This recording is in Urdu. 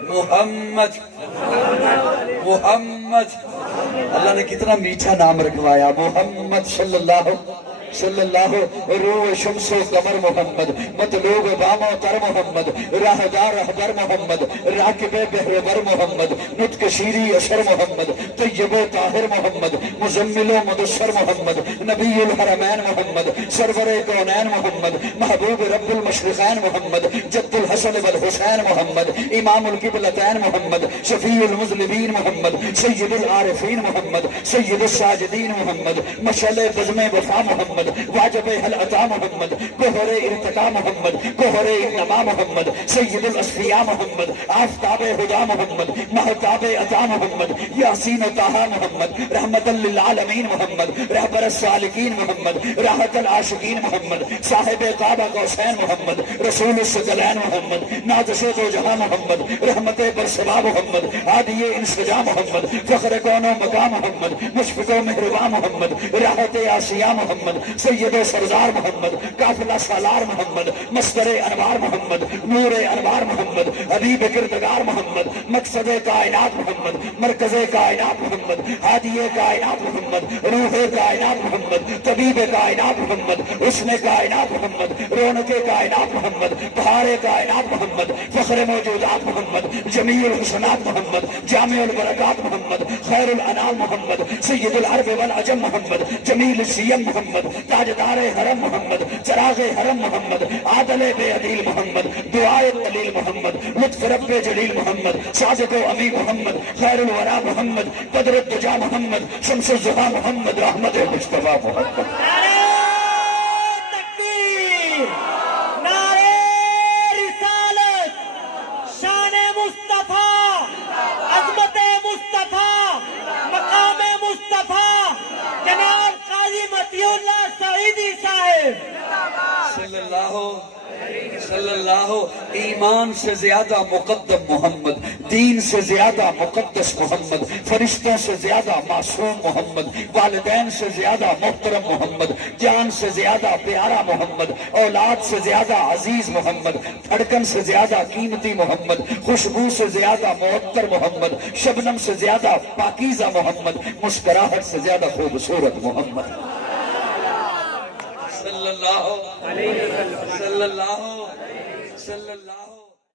محمد محمد، اللہ نے کتنا میٹھا نام رکھوایا، محمد صلی اللہ، روح شمس و قمر محمد، مطلوب بام و تر محمد، راہدار رہبر محمد، راکب بحربر محمد، نطق شیری اشر محمد، طیب و طاہر محمد، مزمل و مدثر محمد، نبی الحرمین محمد، سرور کونین محمد، محبوب رب المشرقین محمد، جد الحسن والحسین محمد، امام القبلتین محمد، شفیع المذنبین محمد، سید العارفین محمد، سید الساجدین محمد، مشعل بزم وفا محمد، واجب حل عطا محمد، گوہر ارتقا محمد، گوہر انما محمد، سید الاصفیاء محمد، آفتاب ہدا محمد، مہتاب عطا محمد، یاسین و طہ محمد، رحمت للعالمین محمد، رہبر السالکین محمد، راحت العاشقین محمد، صاحب قاب قوسین محمد، رسول الثقلین محمد، ناطق دو جہاں محمد، رحمت برسبا محمد، ہادی انسجا محمد، فخر کون و مقام محمد، مشفق و مہرباں محمد، راحت آسیہ محمد، سید و سردار محمد، قافلہ سالار محمد، مصدر انوار محمد، نور انوار محمد، حبیب کردگار محمد، مقصد کائنات محمد، مرکز کائنات محمد، ہادی کائنات محمد، روح کائنات محمد، طبیب کائنات محمد، حسن کائنات محمد، رونق کائنات محمد، بہار کائنات محمد، فخر موجودات محمد، جمیع الحسنات محمد، جامع البرکات محمد، خیر الانام محمد، سید العرب والعجم محمد، جمیل الشیم محمد، تاجدار حرم محمد، چراغ حرم محمد، عادل بے عدیل محمد، دعائے دلیل محمد، لطف رب جلیل محمد، صادق و امی محمد، خیر الورا محمد، قدر الدجا محمد، شمس الزہا محمد، رحمت مجتبی محمد۔ نعرہ تکبیر، نعرہ رسالت، شان مصطفیٰ، عظمت مصطفیٰ، مقام مصطفیٰ، جناب قاضی مطیع اللہ سعیدی صاحب صلی اللہ، ایمان سے زیادہ مقدم محمد، دین سے زیادہ مقدس محمد، فرشتوں سے زیادہ معصوم محمد، والدین سے زیادہ محترم محمد، جان سے زیادہ پیارا محمد، اولاد سے زیادہ عزیز محمد، دھڑکن سے زیادہ قیمتی محمد، خوشبو سے زیادہ معطر محمد، شبنم سے زیادہ پاکیزہ محمد، مسکراہٹ سے زیادہ خوبصورت محمد صلی اللہ، صلی اللہ، صلی اللہ۔